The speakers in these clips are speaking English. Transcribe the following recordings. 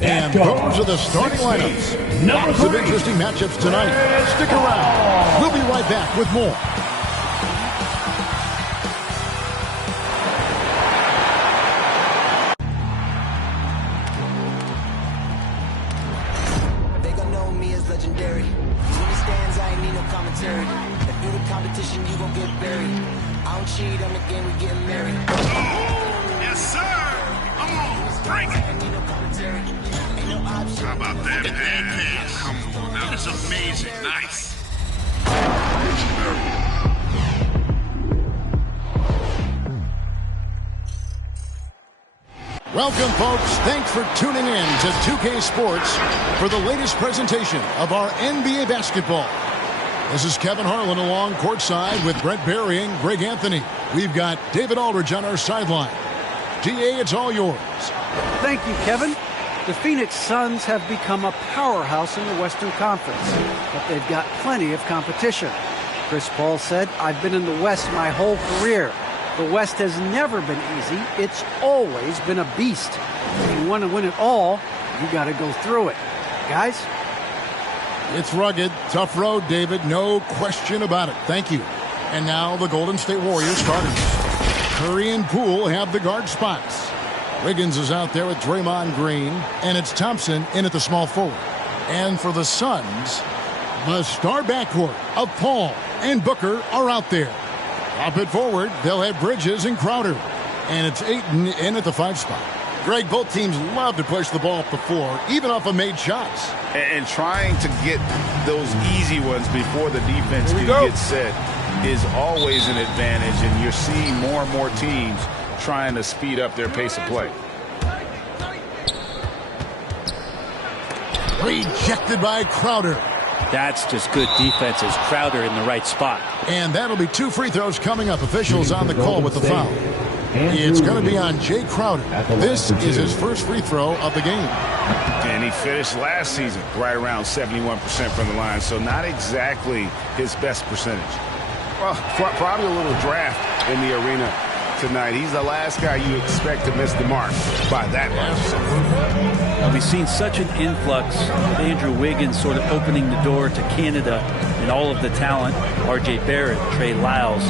And those are the starting lineups. Lots of interesting matchups tonight. Stick around. We'll be right back with more. They gon' know me as legendary. When it stands, I ain't need no commentary. If you the competition, you gon' get buried. I don't cheat on the game, we getting married. Yes, sir. Come on, bring it. How about that pass? Come on, that is amazing. Nice. Welcome, folks. Thanks for tuning in to 2K Sports for the latest presentation of our NBA basketball. This is Kevin Harlan along courtside with Brent Barry and Greg Anthony. We've got David Aldridge on our sideline. DA, it's all yours. Thank you, Kevin. The Phoenix Suns have become a powerhouse in the Western Conference, but they've got plenty of competition. Chris Paul said, "I've been in the West my whole career. The West has never been easy. It's always been a beast. If you want to win it all, you got to go through it." Guys? It's rugged, tough road, David. No question about it. Thank you. And now the Golden State Warriors starters. Curry and Poole have the guard spots. Wiggins is out there with Draymond Green, and it's Thompson in at the small forward. And for the Suns, the star backcourt of Paul and Booker are out there. Up it forward, they'll have Bridges and Crowder. And it's Ayton in at the 5 spot. Greg, both teams love to push the ball up the floor, even off of made shots. And trying to get those easy ones before the defense can get set is always an advantage, and you're seeing more and more teams trying to speed up their pace of play. Rejected by Crowder. That's just good defense as Crowder in the right spot. And that'll be 2 free throws coming up. Officials on the call with the foul. It's going to be on Jay Crowder. This is his first free throw of the game. And he finished last season right around 71% from the line, so not exactly his best percentage. Well, probably a little draft in the arena tonight. He's the last guy you expect to miss the mark by that much. Well, we've seen such an influx with Andrew Wiggins sort of opening the door to Canada and all of the talent. R.J. Barrett, Trey Lyles,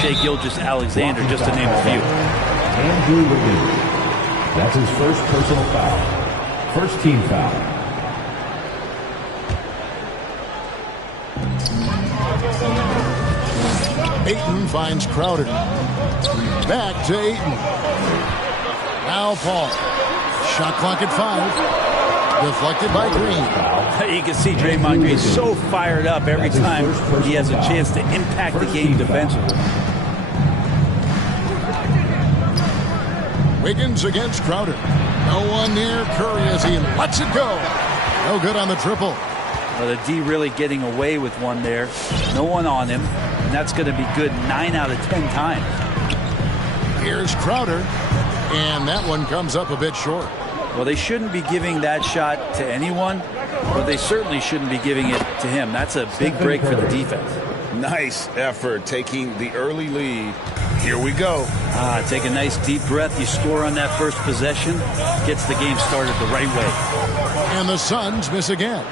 Shai Gilgeous-Alexander, just to name a few. Andrew Wiggins. That's his first personal foul. First team foul. Ayton finds Crowder. Back to Ayton. Now Paul. Shot clock at 5. Deflected by Green. You can see Draymond Green so fired up every time he has a chance to impact the game defensively. Wiggins against Crowder. No one near Curry as he lets it go. No good on the triple. Well, the D really getting away with one there. No one on him. And that's going to be good 9 out of 10 times. Here's Crowder. And that one comes up a bit short. Well, they shouldn't be giving that shot to anyone, but they certainly shouldn't be giving it to him. That's a big break for the defense. Nice effort taking the early lead. Here we go. Take a nice deep breath. You score on that first possession. Gets the game started the right way. And the Suns miss again.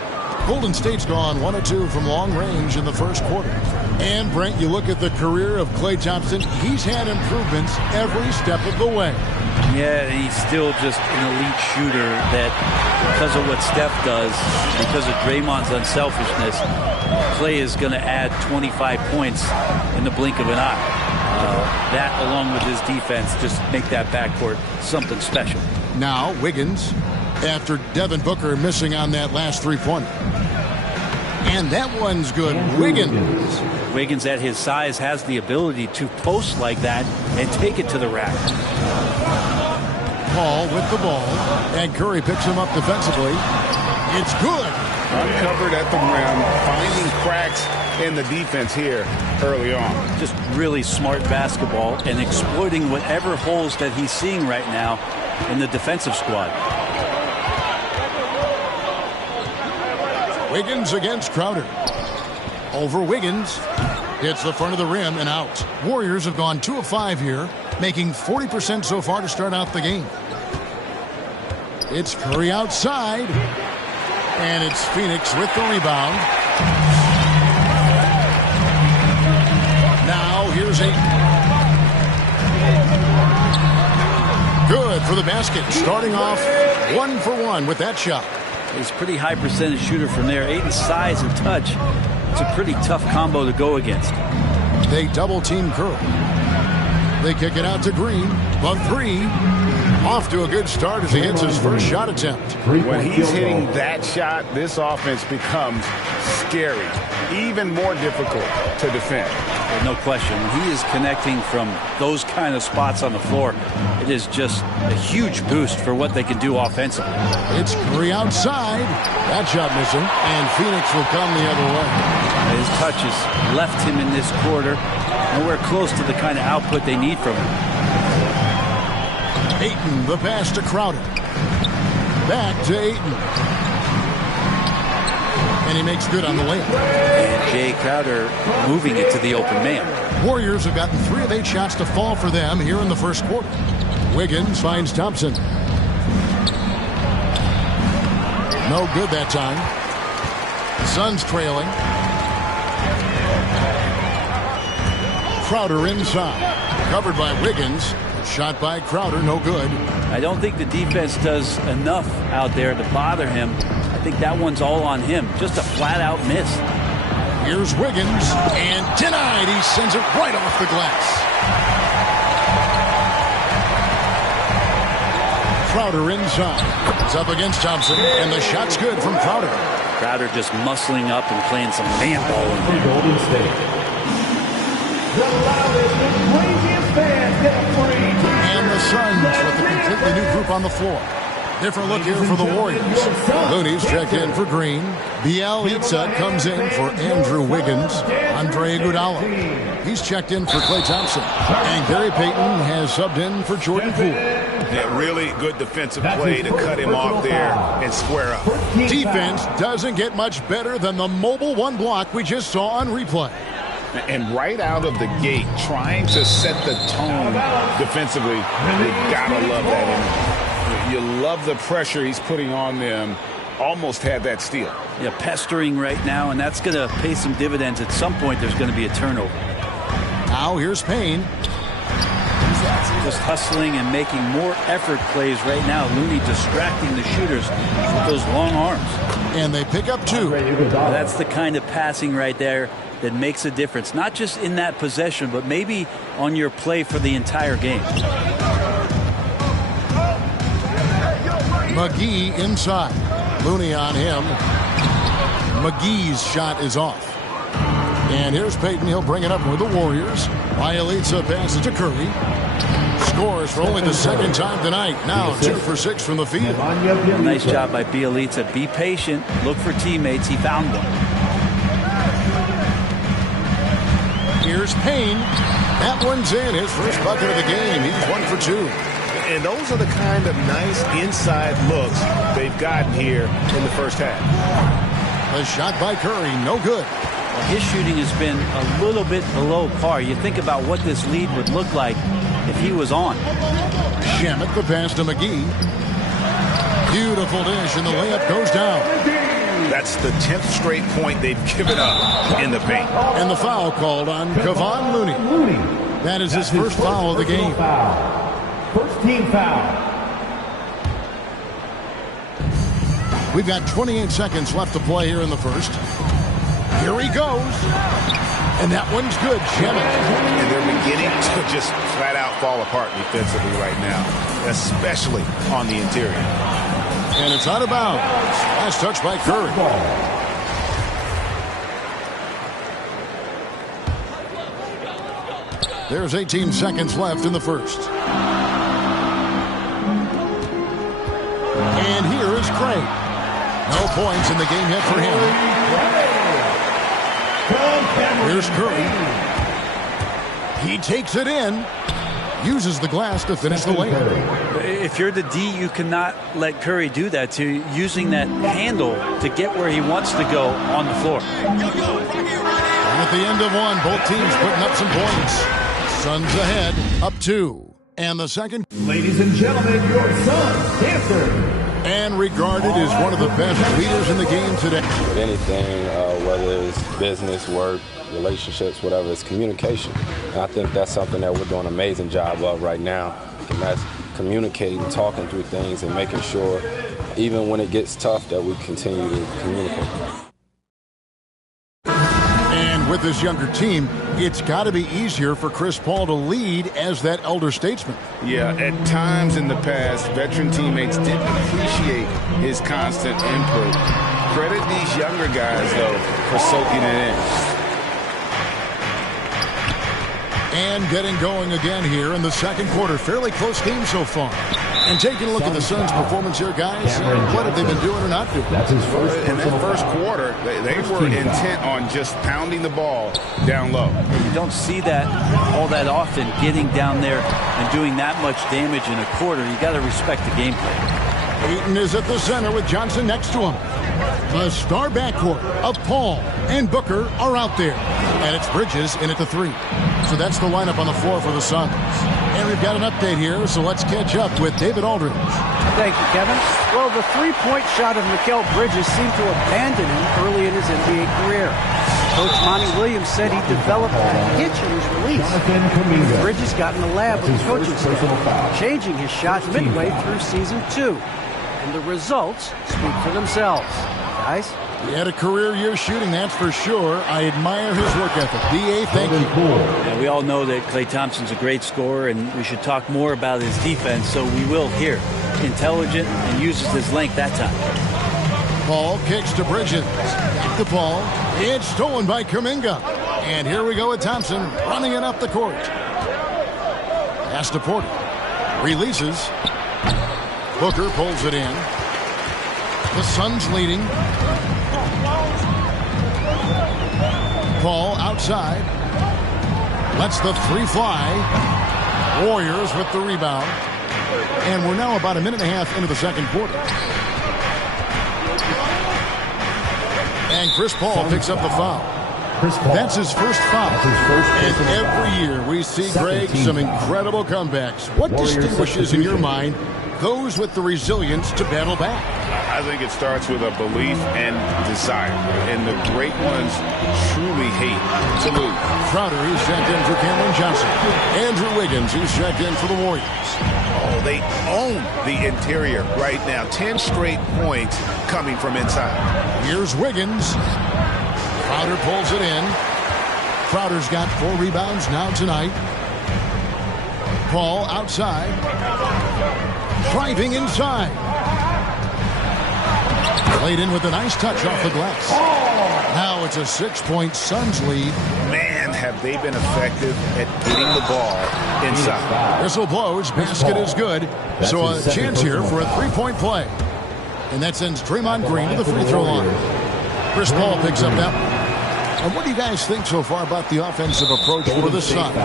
Golden State's gone 1 of 2 from long range in the first quarter. And, Brent, you look at the career of Klay Thompson. He's had improvements every step of the way. Yeah, he's still just an elite shooter that, because of what Steph does, because of Draymond's unselfishness, Klay is going to add 25 points in the blink of an eye. That, along with his defense, just make that backcourt something special. Now, Wiggins, after Devin Booker missing on that last three-pointer. And that one's good. Wiggins at his size has the ability to post like that and take it to the rack. Paul with the ball, and Curry picks him up defensively. It's good. Uncovered at the rim, finding cracks in the defense here early on. Just really smart basketball and exploiting whatever holes that he's seeing right now in the defensive squad. Wiggins against Crowder. Over Wiggins. Hits the front of the rim and out. Warriors have gone 2 of 5 here, making 40% so far to start out the game. It's Curry outside. And it's Phoenix with the rebound. Now here's Ayton. Good for the basket. Starting off 1 for 1 with that shot. He's a pretty high percentage shooter from there. Ayton's size and touch. It's a pretty tough combo to go against. They double team Curry. They kick it out to Green. The three. Off to a good start as he hits his first shot attempt. When he's hitting that shot, this offense becomes scary. Even more difficult to defend. No question. When he is connecting from those kind of spots on the floor, it is just a huge boost for what they can do offensively. It's Curry outside. That shot missing. And Phoenix will come the other way. His touch has left him in this quarter. Nowhere close to the kind of output they need from him. Ayton, the pass to Crowder. Back to Ayton. And he makes good on the layup. And Jay Crowder moving it to the open man. Warriors have gotten 3 of 8 shots to fall for them here in the first quarter. Wiggins finds Thompson. No good that time. Suns trailing. Crowder inside. Covered by Wiggins. Shot by Crowder, no good. I don't think the defense does enough out there to bother him. I think that one's all on him. Just a flat-out miss. Here's Wiggins, and denied. He sends it right off the glass. Crowder inside. It's up against Thompson, and the shot's good from Crowder. Crowder just muscling up and playing some man ball in there. Golden State. The loudest and craziest fans get a free. And the Suns with a completely new group on the floor. Different look here for the Warriors. Looney's checked in for Green. Bielitsa comes in for Andrew Wiggins. Andre Iguodala. He's checked in for Klay Thompson. And Gary Payton has subbed in for Jordan Poole. Yeah, really good defensive play to cut him off there and square up. Defense doesn't get much better than the mobile one block we just saw on replay. And right out of the gate, trying to set the tone defensively, you gotta love that energy. You love the pressure he's putting on them. Almost had that steal. Yeah, pestering right now, and that's going to pay some dividends. At some point, there's going to be a turnover. Now here's Payne. Just hustling and making more effort plays right now. Looney distracting the shooters with those long arms. And they pick up 2. That's the kind of passing right there that makes a difference. Not just in that possession, but maybe on your play for the entire game. McGee inside. Looney on him. McGee's shot is off. And here's Payton. He'll bring it up with the Warriors. Bielitsa passes to Curry. Scores for only the second time tonight. Now 2 for 6 from the field. Nice job by Bielitsa. Be patient. Look for teammates. He found one. Here's Payne. That one's in. His first bucket of the game. He's 1 for 2. And those are the kind of nice inside looks they've gotten here in the first half. A shot by Curry. No good. His shooting has been a little bit below par. You think about what this lead would look like if he was on. Shamet the pass to McGee. Beautiful dish, and the layup goes down. That's the 10th straight point they've given up in the paint. And the foul called on Kevon Looney. That is his first foul of the game. First team foul. We've got 28 seconds left to play here in the first. Here he goes. And that one's good. Shamet. And they're beginning to just flat out fall apart defensively right now, especially on the interior. And it's out of bounds. Last touch by Curry. There's 18 seconds left in the first. And here is Craig. No points in the game yet for him. Here's Curry. He takes it in. Uses the glass to finish the layup. If you're the D, you cannot let Curry do that to using that handle to get where he wants to go on the floor. And at the end of one, both teams putting up some points. Suns ahead, up 2. And the second. Ladies and gentlemen, your Suns dancer. And regarded as one of the best leaders in the game today. With anything, whether it's business, work, relationships, whatever, it's communication. And I think that's something that we're doing an amazing job of right now. And that's communicating, talking through things, and making sure, even when it gets tough, that we continue to communicate. And with this younger team, it's got to be easier for Chris Paul to lead as that elder statesman. Yeah, at times in the past, veteran teammates didn't appreciate his constant input. Credit these younger guys, though, for soaking it in. And getting going again here in the second quarter. Fairly close game so far. And taking a look at the Suns' performance here, guys. What have they been doing or not doing? That's his first. In that first quarter, they were intent on just pounding the ball down low. You don't see that all that often, getting down there and doing that much damage in a quarter. You got to respect the game plan. Ayton is at the center with Johnson next to him. The star backcourt of Paul and Booker are out there. And it's Bridges in at the 3. So that's the lineup on the floor for the Suns. And we've got an update here, so let's catch up with David Aldridge. Thank you, Kevin. Well, the three-point shot of Mikal Bridges seemed to abandon him early in his NBA career. Coach Monty Williams said he developed a hitch in his release. Bridges got in the lab with the coaching staff, changing his shot midway through season 2. And the results speak for themselves. Guys? He had a career year shooting, that's for sure. I admire his work ethic. D.A., thank you. Yeah, we all know that Klay Thompson's a great scorer, and we should talk more about his defense, so we will here. Intelligent and uses his length that time. Paul kicks to Bridges. Back to Paul. It's stolen by Kuminga. And here we go with Thompson running it up the court. Pass to Porter. Releases. Booker pulls it in. The Suns leading. Paul outside. Lets the 3 fly. Warriors with the rebound. And we're now about a minute and a half into the second quarter. And Chris Paul picks up the foul. That's his first foul. And every year we see, Greg, some incredible comebacks. What distinguishes, in your mind, those with the resilience to battle back? I think it starts with a belief and desire. And the great ones truly hate to lose. Crowder, he's checked in for Cameron Johnson. Andrew Wiggins, he's checked in for the Warriors. Oh, they own the interior right now. 10 straight points coming from inside. Here's Wiggins. Crowder pulls it in. Crowder's got 4 rebounds now tonight. Paul outside. Driving inside. Played in with a nice touch off the glass. Now it's a 6-point Suns lead. Man, have they been effective at getting the ball inside. Whistle blows. Basket is good. So a chance here for a 3-point play. And that sends Draymond Green to the free throw line. Chris Paul picks up that one. And what do you guys think so far about the offensive approach for the Suns?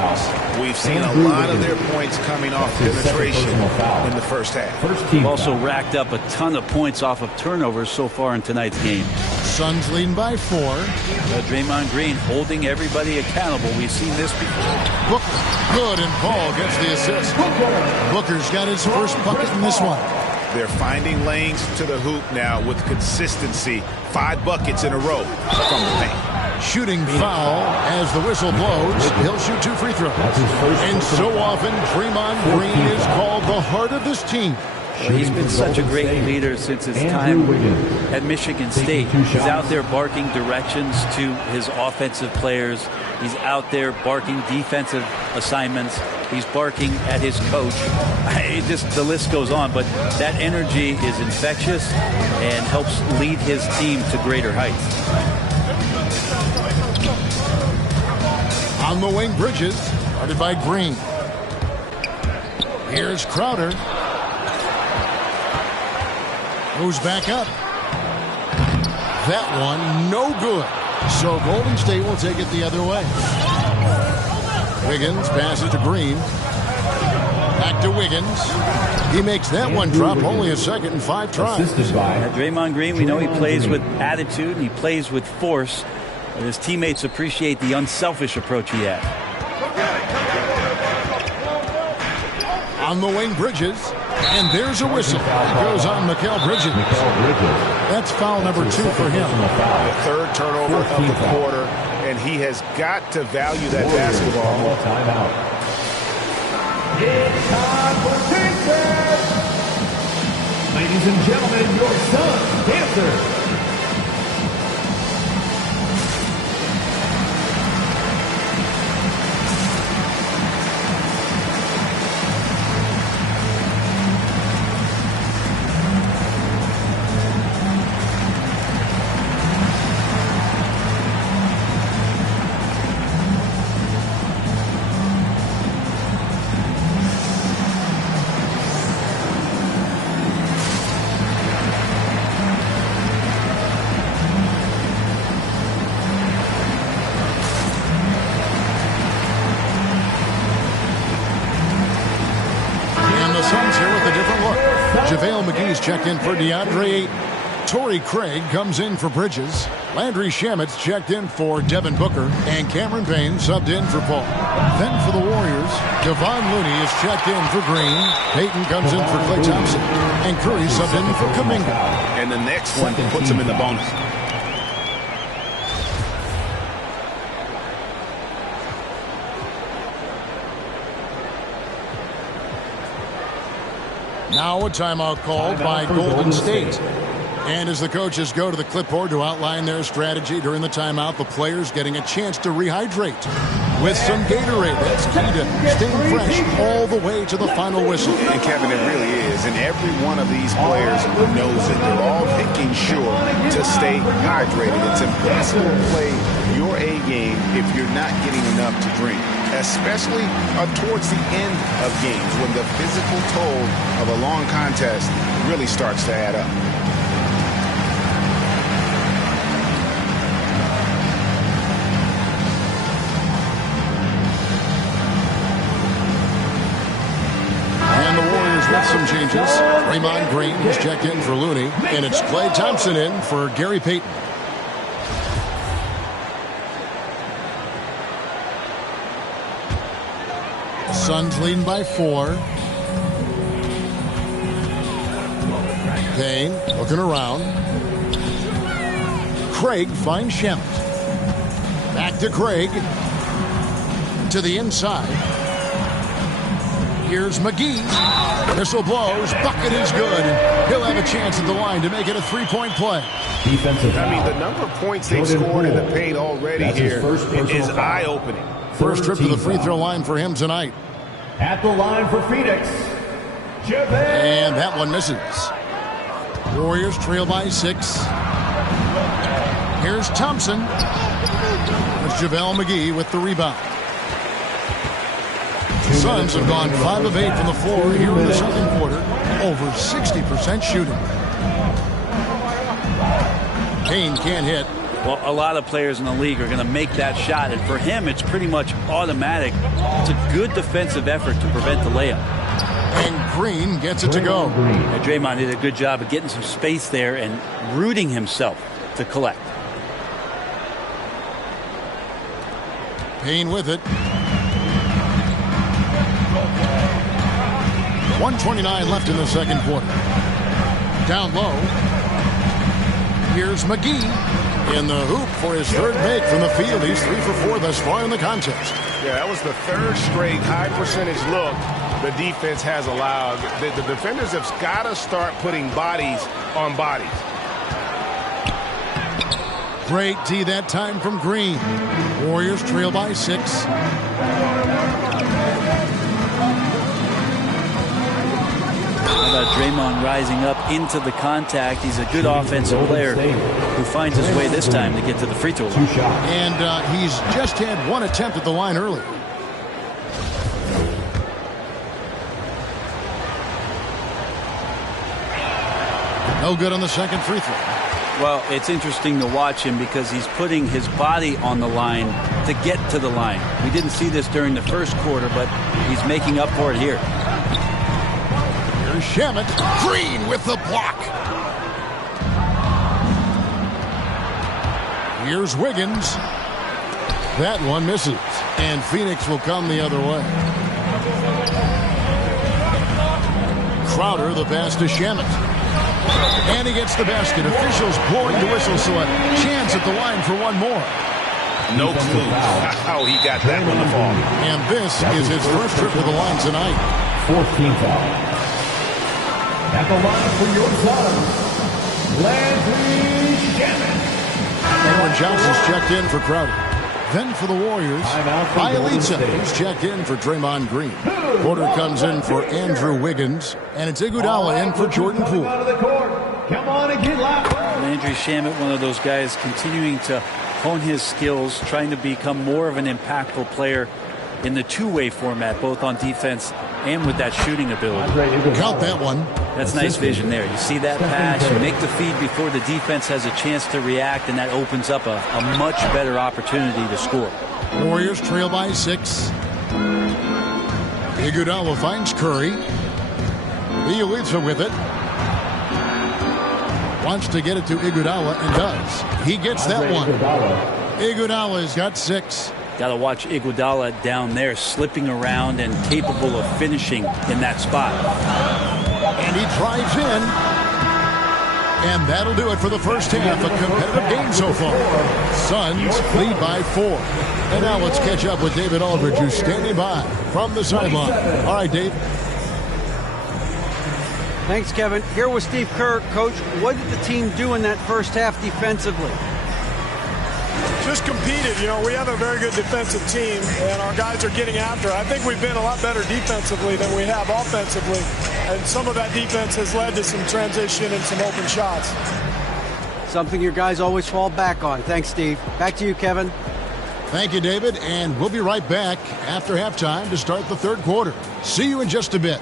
We've seen a lot of their points coming off penetration in the first half. We've also racked up a ton of points off of turnovers so far in tonight's game. Suns leading by 4. Draymond Green holding everybody accountable. We've seen this before. Booker, good, and Paul gets the assist. Booker's got his first bucket in this one. They're finding lanes to the hoop now with consistency. 5 buckets in a row from the paint. Shooting foul as the whistle blows. He'll shoot 2 free throws. And so often, Draymond Green is called the heart of this team. He's been such a great leader since his time at Michigan State. He's out there barking directions to his offensive players. He's out there barking defensive assignments. He's barking at his coach. The list goes on, but that energy is infectious and helps lead his team to greater heights. On the wing, Bridges, guarded by Green. Here's Crowder. Moves back up. That one, no good. So Golden State will take it the other way. Wiggins passes to Green. Back to Wiggins. He makes that one drop, only a second and 5 tries. Draymond Green, we know he plays with attitude and he plays with force. And his teammates appreciate the unselfish approach he has. On the wing, Bridges. And there's a whistle. It goes on Mikal Bridges. That's foul number 2 for him. The third turnover of the quarter, and he has got to value that basketball. Timeout. It's time for defense. Ladies and gentlemen, your Suns dancers. JaVale McGee's checked in for DeAndre Ayton. Torrey Craig comes in for Bridges. Landry Shamet's checked in for Devin Booker. And Cameron Payne subbed in for Paul. Then for the Warriors, Kevon Looney is checked in for Green. Payton comes in for Klay Thompson. And Curry subbed in for Kuminga. And the next one puts him in the bonus. Now a timeout called by Golden State. And as the coaches go to the clipboard to outline their strategy during the timeout, the players getting a chance to rehydrate with some Gatorade. That's key to staying fresh all the way to the final whistle. And Kevin, it really is. And every one of these players knows it. They're all making sure to stay hydrated. It's impossible to play your A game if you're not getting enough to drink, especially towards the end of games when the physical toll of a long contest really starts to add up. And the Warriors with some changes. Draymond Green is checked in for Looney, and it's Klay Thompson in for Gary Payton. Suns leading by 4. Payne looking around. Craig finds Shamet. Back to Craig. To the inside. Here's McGee. Whistle blows. Bucket is good. He'll have a chance at the line to make it a 3-point play. I mean, the number of points they've scored in the paint already here is eye-opening. First trip to the free throw line for him tonight. At the line for Phoenix, JaVale. And that one misses. Warriors trail by 6. Here's Thompson. It's JaVale McGee with the rebound. Suns have gone 5 of 8 from the floor here in the second quarter. Over 60% shooting. Payne can't hit. Well, a lot of players in the league are going to make that shot, and for him, it's pretty much automatic. It's a good defensive effort to prevent the layup. And Green gets it to go. And Draymond did a good job of getting some space there and rooting himself to collect. Payne with it. 1:29 left in the second quarter. Down low. Here's McGee in the hoop for his third make from the field. He's 3 for 4 thus far in the contest. Yeah, that was the third straight high percentage look the defense has allowed. The defenders have got to start putting bodies on bodies. Great D that time from Green. Warriors trail by 6. Draymond rising up into the contact. He's a good offensive player who finds his way this time to get to the free throw line. And he's just had one attempt at the line earlier. No good on the second free throw. Well, it's interesting to watch him because he's putting his body on the line to get to the line. We didn't see this during the first quarter, but he's making up for it here. Here's Shamet. Green with the block. Here's Wiggins. That one misses. And Phoenix will come the other way. Crowder, the pass to Shamet. And he gets the basket. Officials blowing the whistle, so a chance at the line for one more. No clue how he got that one to fall. And this is his first trip to the line tonight. 14th foul. At the line for your son, Landry Shamet. Cameron Johnson's checked in for Crowder. Then for the Warriors, Bielitsa is checked in for Draymond Green. Porter comes in for Andrew Wiggins, and it's Iguodala in for Jordan Poole. Come on and get loud. Landry Shamet, one of those guys continuing to hone his skills, trying to become more of an impactful player in the two-way format, both on defense and with that shooting ability. Count that one. That's nice vision there. You see that pass, you make the feed before the defense has a chance to react, and that opens up a much better opportunity to score. Warriors trail by 6. Iguodala finds Curry. Bielitsa with it. Wants to get it to Iguodala and does. He gets that one. Iguodala's got 6. Got to watch Iguodala down there, slipping around and capable of finishing in that spot. And he drives in. And that'll do it for the first half. A competitive game so far. Suns lead by 4. And now let's catch up with David Aldridge, who's standing by from the sideline. All right, Dave. Thanks, Kevin. Here with Steve Kerr. Coach, what did the team do in that first half defensively? Just competed. You know, we have a very good defensive team, and our guys are getting after it. I think we've been a lot better defensively than we have offensively, and some of that defense has led to some transition and some open shots. Something your guys always fall back on. Thanks, Steve. Back to you, Kevin. Thank you, David, and we'll be right back after halftime to start the third quarter. See you in just a bit.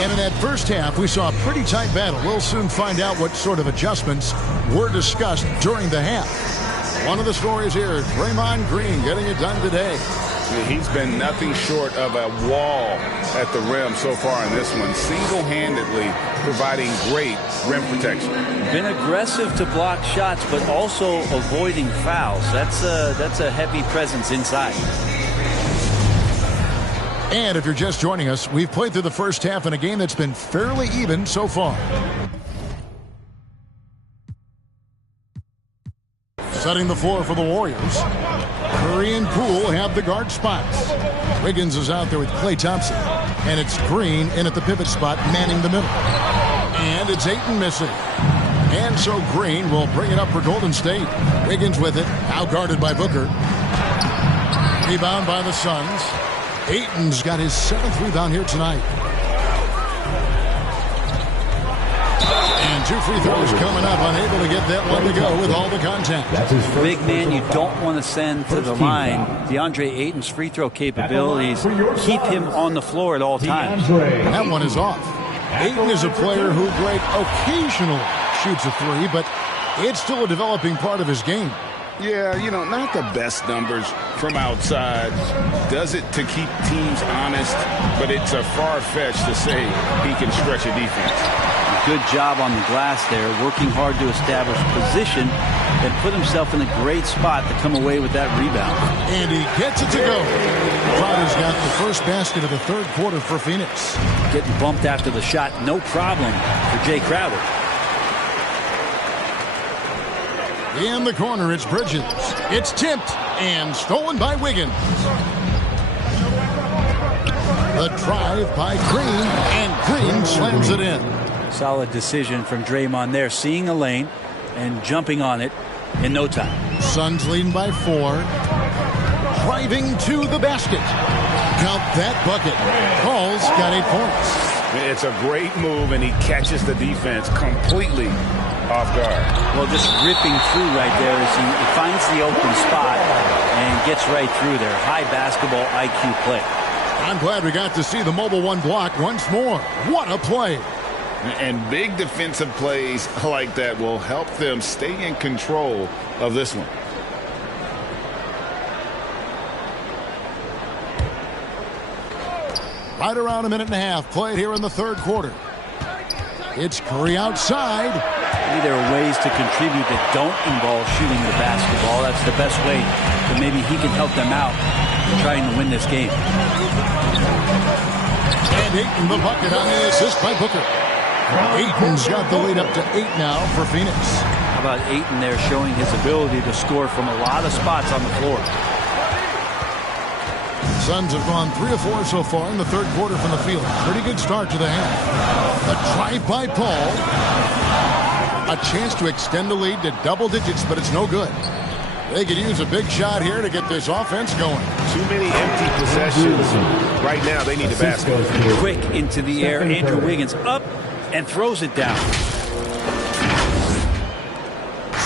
And in that first half, we saw a pretty tight battle. We'll soon find out what sort of adjustments were discussed during the half. One of the stories here, Draymond Green getting it done today. He's been nothing short of a wall at the rim so far in this one, single-handedly providing great rim protection. Been aggressive to block shots, but also avoiding fouls. That's a heavy presence inside. And if you're just joining us, we've played through the first half in a game that's been fairly even so far. Setting the floor for the Warriors. Curry and Poole have the guard spots. Wiggins is out there with Klay Thompson. And it's Green in at the pivot spot, manning the middle. And it's Ayton missing. And so Green will bring it up for Golden State. Wiggins with it, now guarded by Booker. Rebound by the Suns. Ayton's got his 7th rebound here tonight. And 2 free throws coming up, unable to get that one to go with all the contact. Big man you don't want to send to the line. DeAndre Ayton's free throw capabilities keep him on the floor at all times. That one is off. Ayton is a player who occasionally shoots a 3, but it's still a developing part of his game. Yeah, you know, not the best numbers from outside. Does it to keep teams honest, but it's a far-fetched to say he can stretch a defense. Good job on the glass there, working hard to establish position and put himself in a great spot to come away with that rebound. And he gets it to go. Crowder's got the first basket of the third quarter for Phoenix. Getting bumped after the shot, no problem for Jay Crowder. In the corner, it's Bridges. It's tipped and stolen by Wiggins. The drive by Green, and Green slams it in. Solid decision from Draymond there, seeing a lane and jumping on it in no time. Suns leading by 4. Driving to the basket. Count that bucket. Paul's got 8 points. It's a great move, and he catches the defense completely off guard. Well, just ripping through right there as he finds the open spot and gets right through there. High basketball IQ play. I'm glad we got to see the Mobile One block once more. What a play. And big defensive plays like that will help them stay in control of this one. Right around a minute and a half played here in the third quarter. It's Curry outside. Maybe there are ways to contribute that don't involve shooting the basketball. That's the best way that maybe he can help them out in trying to win this game. And Ayton the bucket on the assist by Booker. Ayton's got the lead up to 8 now for Phoenix. How about Ayton there showing his ability to score from a lot of spots on the floor. Suns have gone 3 of 4 so far in the third quarter from the field. Pretty good start to the half. A drive by Paul. A chance to extend the lead to double digits, but it's no good. They could use a big shot here to get this offense going. Too many empty possessions. Right now, they need a basket. Quick into the air. Andrew Wiggins up and throws it down.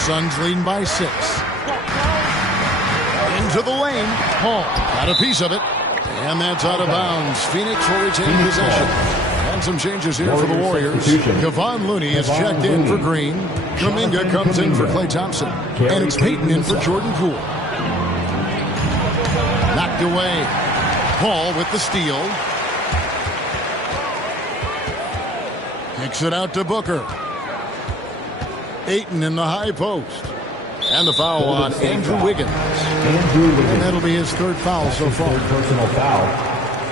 Suns leading by 6. Into the lane. Paul got a piece of it. And that's out of bounds. Phoenix will retain possession. And some changes here for the Warriors. Kevon Looney is checked in for Green. Kuminga comes in for Klay Thompson. And it's Payton in for Jordan Poole. Knocked away. Paul with the steal. Kicks it out to Booker. Ayton in the high post. And the foul on Andrew Wiggins. And that'll be his third foul so far. Third personal foul.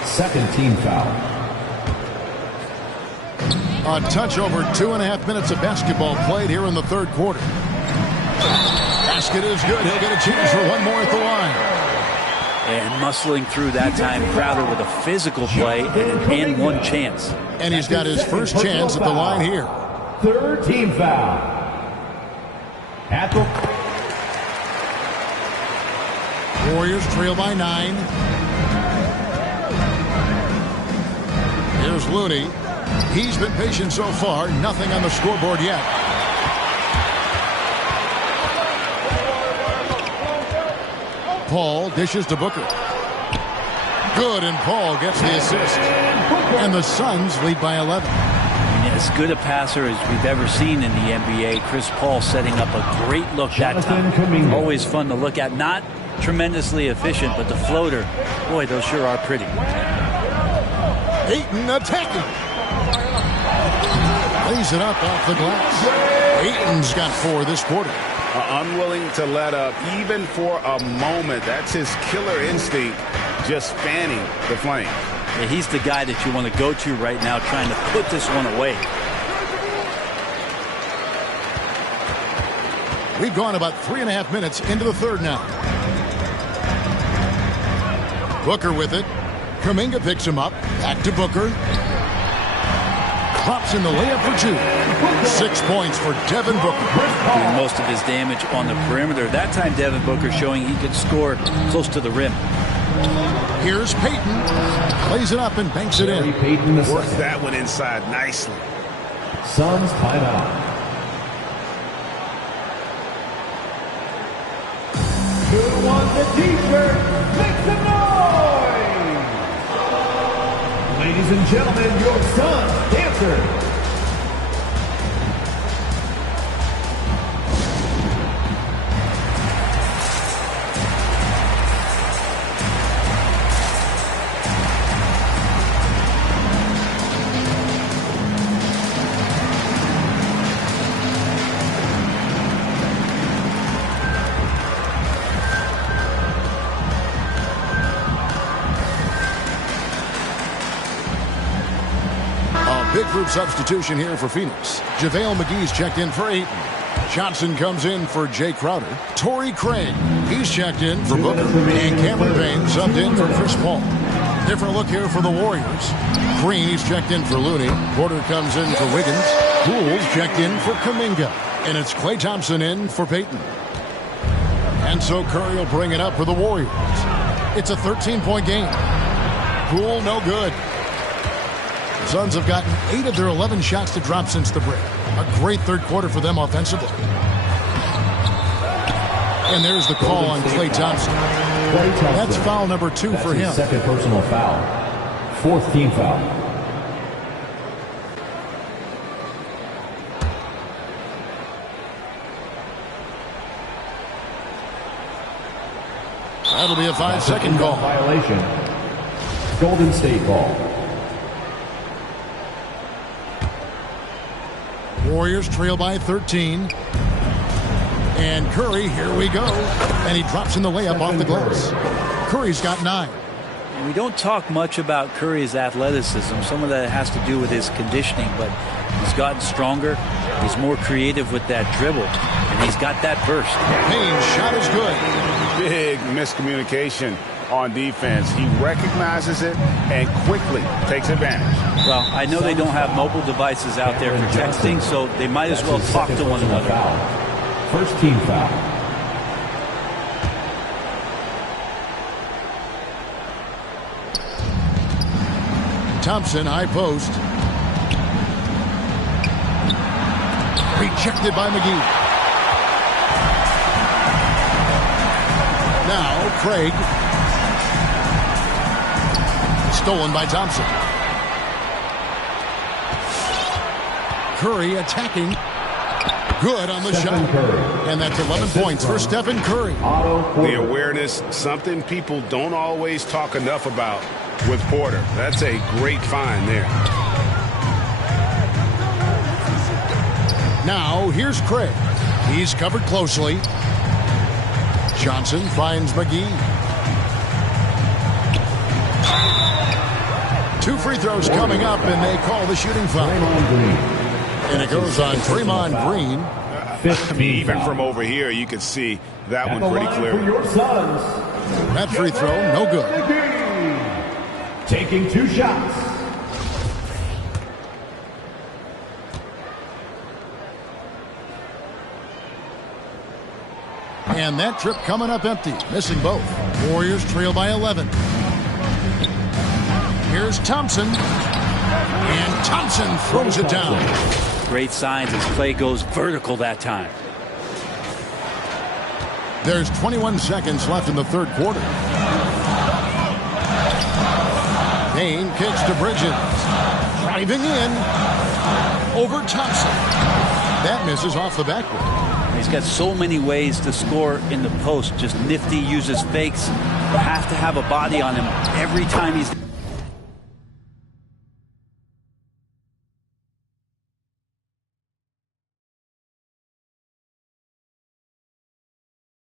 Second team foul. A touch over 2.5 minutes of basketball played here in the third quarter. Basket is good. He'll get a chance for one more at the line. And muscling through that time, Crowder with a physical play and one chance. And he's got his first chance at the line here. Third team foul. At the Warriors trail by 9. Here's Looney. He's been patient so far. Nothing on the scoreboard yet. Paul dishes to Booker. Good, and Paul gets the assist. And the Suns lead by 11. As good a passer as we've ever seen in the NBA. Chris Paul setting up a great look that time. Always fun to look at. Not tremendously efficient, but the floater, boy, those sure are pretty. Ayton attacking. Lays it up off the glass. Ayton's got 4 this quarter. Unwilling to let up even for a moment. That's his killer instinct, just fanning the flame. Yeah, he's the guy that you want to go to right now, trying to put this one away. We've gone about 3.5 minutes into the third now. Booker with it. Kuminga picks him up. Back to Booker. Drops in the layup for 2. 6 points for Devin Booker. Doing most of his damage on the perimeter. That time Devin Booker showing he could score close to the rim. Here's Payton. Plays it up and banks it in. Worked that one inside nicely. Suns timeout. Who won the t-shirt? Make some noise! Ladies and gentlemen, your Suns dancer. Big group substitution here for Phoenix. JaVale McGee's checked in for Ayton. Johnson comes in for Jay Crowder. Torrey Craig, he's checked in for Booker. And Cameron Payne subbed in for Chris Paul. Different look here for the Warriors. Green, he's checked in for Looney. Porter comes in for Wiggins. Poole's checked in for Kuminga. And it's Klay Thompson in for Payton. And so Curry will bring it up for the Warriors. It's a 13-point game. Poole no good. The Suns have gotten 8 of their 11 shots to drop since the break. A great third quarter for them offensively. And there's the call on Klay Thompson. That's foul number 2 for him. Second personal foul. 4th team foul. That'll be a 5-second call. Violation. Golden State ball. Warriors trail by 13. And Curry, here we go. And he drops in the layup off the glass. Curry's got 9. And we don't talk much about Curry's athleticism. Some of that has to do with his conditioning, but he's gotten stronger. He's more creative with that dribble, and he's got that burst. Payne's shot is good. Big miscommunication on defense. He recognizes it and quickly takes advantage. Well, I know they don't have mobile devices out there for texting, so they might as well talk to one another. First team foul. Thompson, high post. Rejected by McGee. Now, Craig. Stolen by Thompson. Curry attacking. Good on the shot. And that's 11 points for Stephen Curry. The awareness, something people don't always talk enough about with Porter. That's a great find there. Now, here's Craig. He's covered closely. Johnson finds McGee. 2 free throws coming up, and they call the shooting foul. And it goes on Draymond Green. I mean, even from over here, you can see that one pretty clearly. That free throw, no good. Taking 2 shots. And that trip coming up empty, missing both. Warriors trail by 11. Here's Thompson. And Thompson throws it down. Great signs as Klay goes vertical that time. There's 21 seconds left in the third quarter. Payne kicks to Bridges. Driving in. Over Thompson. That misses off the backboard. He's got so many ways to score in the post. Just nifty, uses fakes. You have to have a body on him every time he's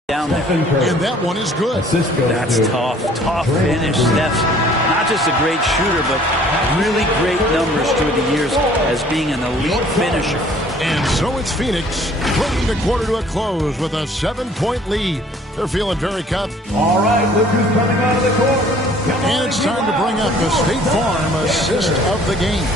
down there. And that one is good. That's tough. Tough finish. Steph's not just a great shooter, but really great numbers through the years as being an elite finisher. And so it's Phoenix bringing the quarter to a close with a 7-point lead. They're feeling very confident. All right, look who's coming out of the court. And it's time to bring up the State Farm assist of the game.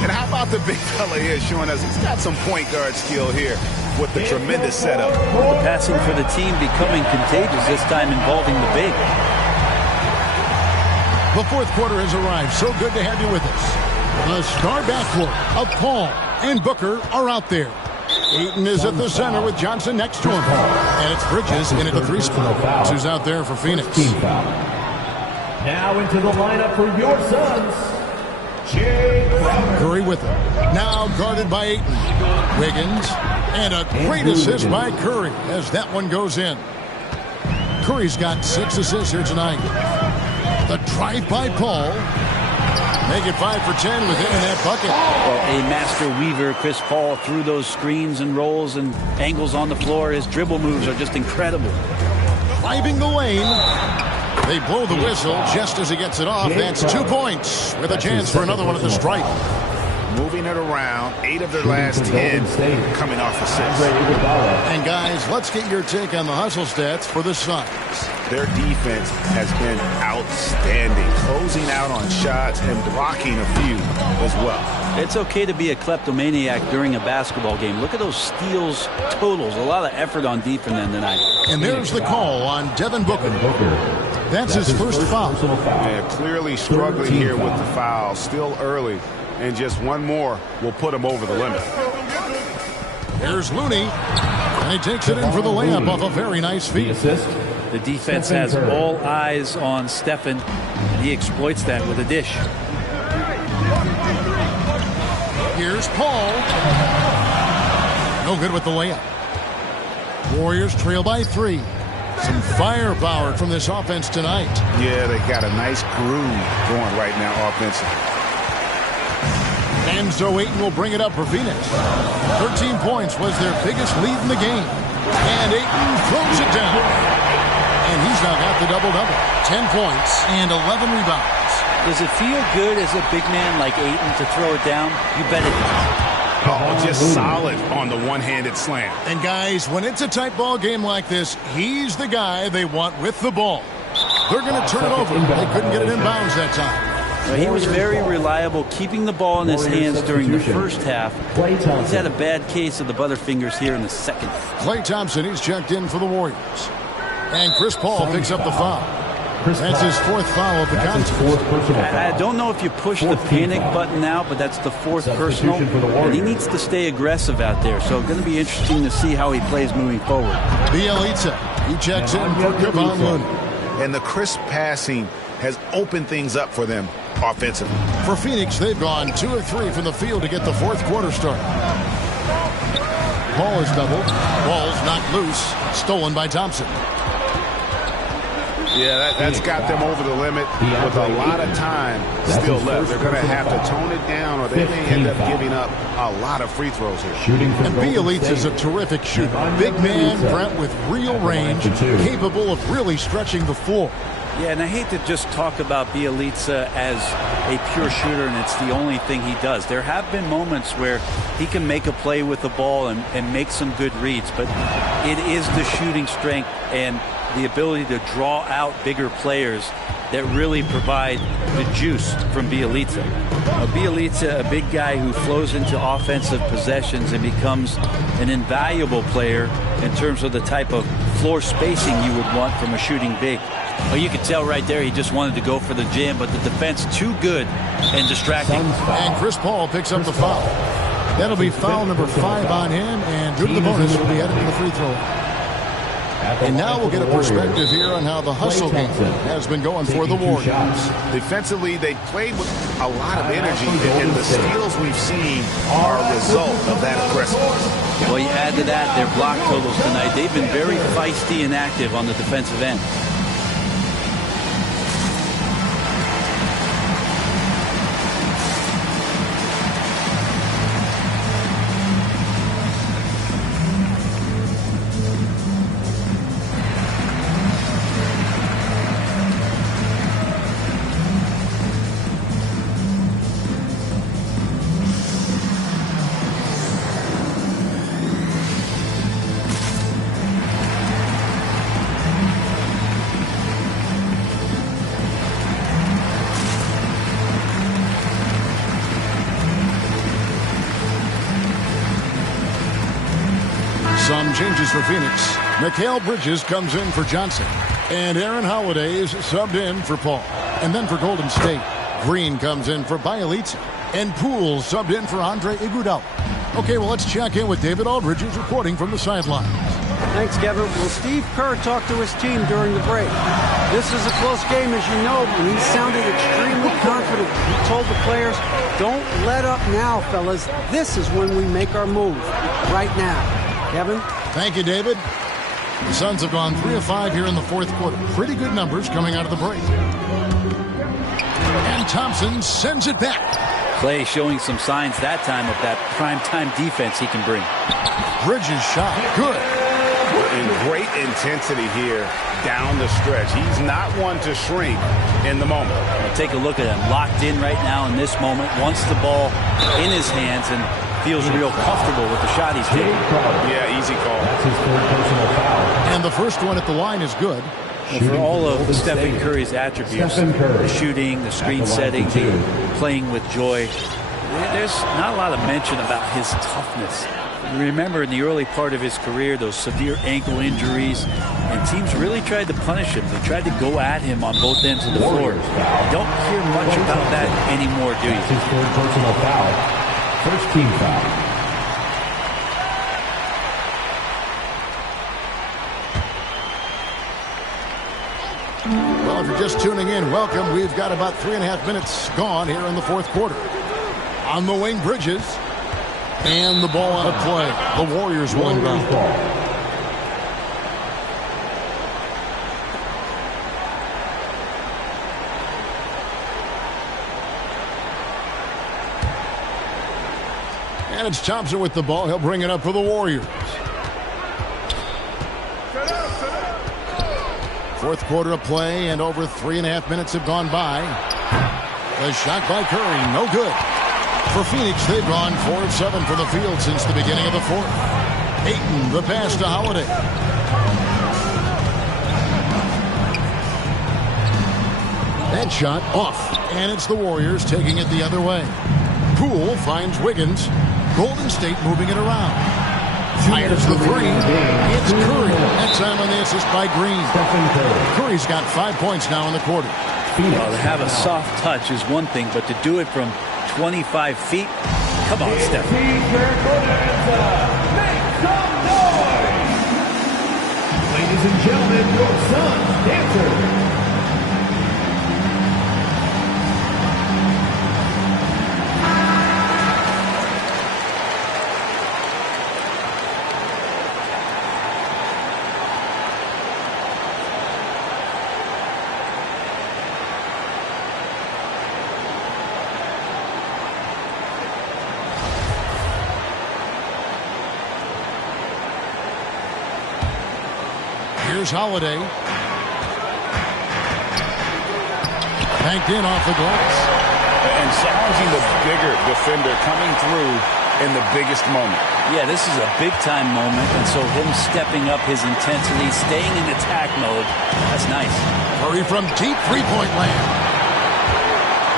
And how about the big fella here showing us he's got some point guard skill here with the tremendous setup. The passing for the team becoming contagious, this time involving the big. The fourth quarter has arrived. So good to have you with us. The star backcourt of Paul and Booker are out there. Ayton is at the center with Johnson next to him. And it's Bridges in at the 3 spot. Who's out there for Phoenix. Now into the lineup for your Suns, Jay Crowder. Curry with him. Now guarded by Ayton. Wiggins. And a great assist by Curry as that one goes in. Curry's got 6 assists here tonight. The drive by Paul. Make it 5 for 10 with him in that bucket. Well, a master weaver, Chris Paul, through those screens and rolls and angles on the floor. His dribble moves are just incredible. Driving the lane. They blow the whistle just as he gets it off. That's 2 points with a chance for another one at the stripe. Moving it around, 8 of their last 10 coming off assists. And guys, let's get your take on the hustle stats for the Suns. Their defense has been outstanding, closing out on shots and blocking a few as well. It's okay to be a kleptomaniac during a basketball game. Look at those steals totals. A lot of effort on defense tonight. And there's the call on Devin Booker. That's his first foul. Yeah, clearly struggling here with the foul. Still early. And just one more will put him over the limit. Here's Looney, and he takes it in for the layup off a very nice feed. The defense has all eyes on Stephen, and he exploits that with a dish. Here's Paul. No good with the layup. Warriors trail by 3. Some firepower from this offense tonight. Yeah, they got a nice groove going right now offensively. Enzo Ayton will bring it up for Phoenix. 13 points was their biggest lead in the game. And Ayton throws it down. And he's now got the double-double. 10 points and 11 rebounds. Does it feel good as a big man like Ayton to throw it down? You bet it does. Oh, just solid on the one-handed slam. And guys, when it's a tight ball game like this, he's the guy they want with the ball. They're going to turn it over. They couldn't get it in bounds that time. Well, he was very reliable, keeping the ball in his hands during the first half. He's had a bad case of the butterfingers here in the second. Klay Thompson, he's checked in for the Warriors. And Chris Paul picks up the foul. That's his 4th foul of the contest. I don't know if you push the panic button now, but that's the 4th personal. And he needs to stay aggressive out there. So it's going to be interesting to see how he plays moving forward. Bjelica, he checks in for Kevon Looney. And the crisp passing has opened things up for them offensively. For Phoenix, they've gone 2 of 3 from the field to get the 4th quarter started. Paul is doubled. Ball's knocked loose. Stolen by Thompson. Yeah, that's got them over the limit with a lot of time still left. They're going to have to tone it down, or they may end up giving up a lot of free throws here. And Bjelica is a terrific shooter. Big man, Brent, with real range, capable of really stretching the floor. Yeah, and I hate to just talk about Bjelica as a pure shooter and it's the only thing he does. There have been moments where he can make a play with the ball and make some good reads, but it is the shooting strength and the ability to draw out bigger players that really provide the juice from Bjelica. Bjelica, a big guy who flows into offensive possessions and becomes an invaluable player in terms of the type of floor spacing you would want from a shooting big. Well, you could tell right there he just wanted to go for the jam, but the defense too good and distracting. And Chris Paul picks up the foul. That'll be foul number 5 on him, and due to the bonus, will be headed to the free throw. And now we'll get a perspective here on how the hustle game has been going for the Warriors. Defensively, they played with a lot of energy, and the steals we've seen are a result of that aggressiveness. Well, you add to that their block totals tonight. They've been very feisty and active on the defensive end. Some changes for Phoenix. Mikal Bridges comes in for Johnson. And Aaron Holiday is subbed in for Paul. And then for Golden State, Green comes in for Bjelica. And Poole subbed in for Andre Iguodala. Okay, well, let's check in with David Aldridge, who's reporting from the sidelines. Thanks, Kevin. Well, Steve Kerr talked to his team during the break. This is a close game, as you know, and he sounded extremely confident. He told the players, don't let up now, fellas. This is when we make our move. Right now. Kevin? Thank you, David. The Suns have gone 3 of 5 here in the 4th quarter. Pretty good numbers coming out of the break. And Thompson sends it back. Klay showing some signs that time of that prime-time defense he can bring. Bridges shot. Good. In great intensity here down the stretch. He's not one to shrink in the moment. Well, take a look at him. Locked in right now in this moment. Wants the ball in his hands and feels real comfortable with the shot he's taking. Yeah, easy call. That's his 3rd personal foul. And the first one at the line is good. Well, for all of Stephen Curry's attributes, the shooting, the screen setting, the playing with joy, there's not a lot of mention about his toughness. Remember in the early part of his career, those severe ankle injuries, and teams really tried to punish him. They tried to go at him on both ends of the floor. You don't hear much about that anymore, do you? That's his 3rd personal foul. First team foul. Well, if you're just tuning in, welcome. We've got about 3.5 minutes gone here in the fourth quarter. On the wing, Bridges. And the ball out of play. The Warriors will inbound. And it's Thompson with the ball. He'll bring it up for the Warriors. Fourth quarter of play, and over 3.5 minutes have gone by. The shot by Curry, no good. For Phoenix, they've gone 4 of 7 from the field since the beginning of the fourth. Ayton, the pass to Holiday. That shot off, and it's the Warriors taking it the other way. Poole finds Wiggins. Golden State moving it around. Fires the three. It's Curry. That time on the assist by Green. Curry's got 5 points now in the quarter. Well, to have a soft touch is one thing, but to do it from 25 feet, come on, Steph. Make some noise! Ladies and gentlemen, your son's dancer. Here's Holiday. Banked in off the glass. And challenging the bigger defender coming through in the biggest moment. Yeah, this is a big-time moment, and so him stepping up his intensity, staying in attack mode, that's nice. Curry from deep three-point land.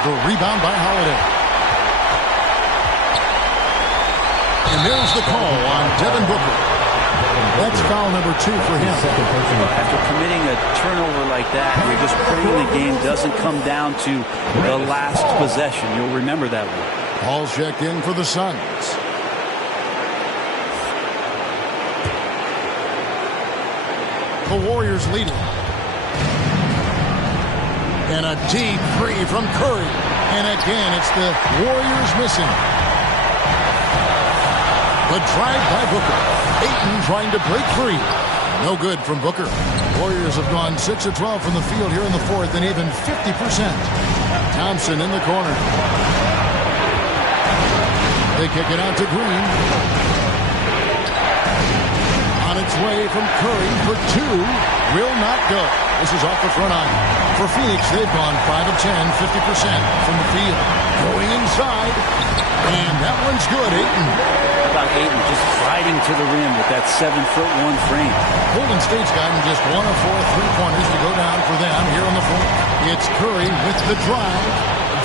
The rebound by Holiday. And there's the call on Devin Booker. That's foul number 2 for him. After committing a turnover like that, you're just praying the game doesn't come down to the last possession. You'll remember that one. Paul's checked in for the Suns. The Warriors lead it. And a deep three from Curry. And again, it's the Warriors missing. The drive by Booker. Ayton trying to break free. No good from Booker. Warriors have gone 6 of 12 from the field here in the fourth, and even 50%. Thompson in the corner. They kick it out to Green. On its way from Curry for 2. Will not go. This is off the front eye. For Phoenix, they've gone 5 of 10, 50% from the field. Going inside. And that one's good. Ayton. About Ayton just sliding to the rim with that 7'1" frame. Golden State's gotten just 1 of 4 3-pointers to go down for them here on the fourth. It's Curry with the drive.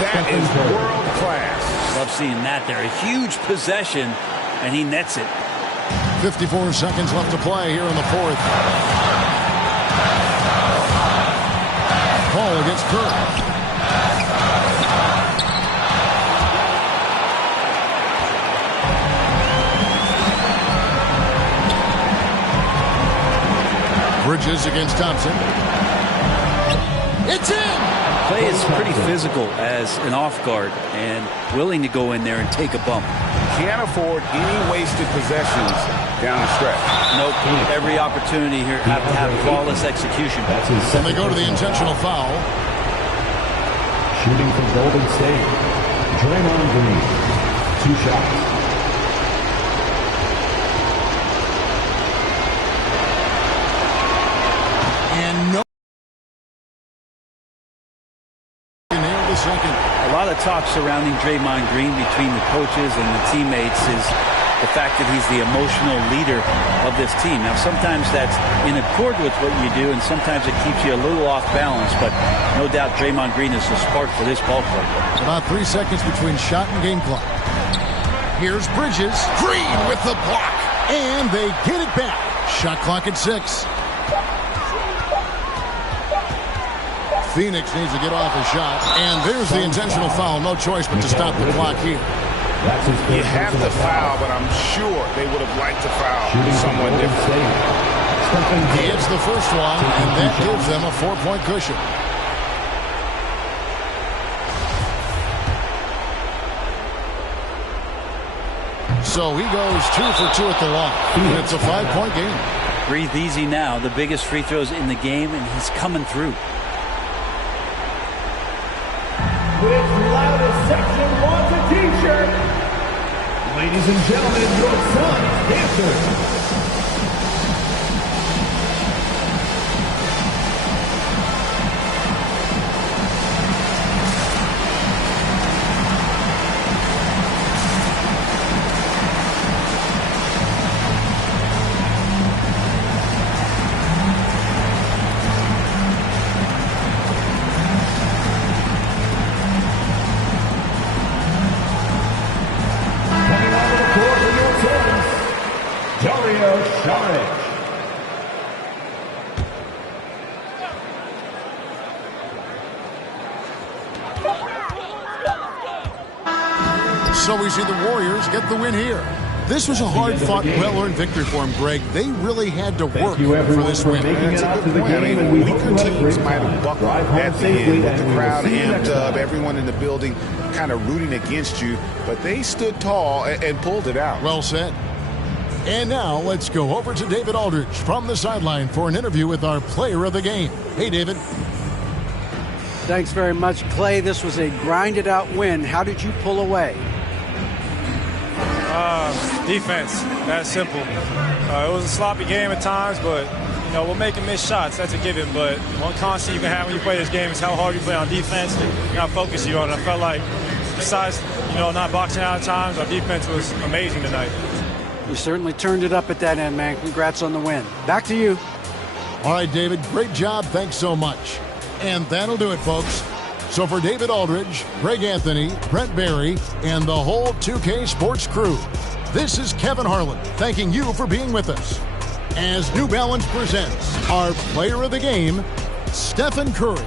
That is world class. Love seeing that there. A huge possession, and he nets it. 54 seconds left to play here in the fourth. Paul against Curry. Bridges against Thompson. It's in! Clay is pretty physical as an off guard and willing to go in there and take a bump. Can't afford any wasted possessions down the stretch. Nope. Every opportunity here have to have flawless execution. And they go to the intentional foul. Shooting from Golden State, Draymond Green. 2 shots. A lot of talk surrounding Draymond Green between the coaches and the teammates is the fact that he's the emotional leader of this team. Now, sometimes that's in accord with what you do, and sometimes it keeps you a little off balance, but no doubt Draymond Green is the spark for this ball club. About 3 seconds between shot and game clock. Here's Bridges. Green with the block, and they get it back. Shot clock at 6. Phoenix needs to get off a shot. And there's the intentional foul. No choice but to stop the clock here. You have to foul, but I'm sure they would have liked to foul someone different. He hits the first one, and that gives them a 4-point cushion. So he goes 2 for 2 at the line. And it's a 5-point game. Breathe easy now. The biggest free throws in the game, and he's coming through. Which loudest section wants a t-shirt? Ladies and gentlemen, your son's dancers. So we see the Warriors get the win here. This was a hard-fought, well-earned victory for them, Greg. They really had to work for this win. That's a good point. I mean, weaker teams might have buckled at the end with the crowd amped up, everyone in the building kind of rooting against you, but they stood tall and pulled it out. Well said. And now let's go over to David Aldridge from the sideline for an interview with our player of the game. Hey, David. Thanks very much, Clay. This was a grinded-out win. How did you pull away? Defense, that's simple. It was a sloppy game at times, but we're making missed shots. That's a given. But one constant you can have when you play this game is how hard you play on defense and how focused you are. And I felt like, besides not boxing out at times, our defense was amazing tonight. You certainly turned it up at that end, man. Congrats on the win. Back to you. All right, David. Great job. Thanks so much. And that'll do it, folks. So for David Aldridge, Greg Anthony, Brent Barry, and the whole 2K Sports crew, this is Kevin Harlan thanking you for being with us as New Balance presents our player of the game, Stephen Curry.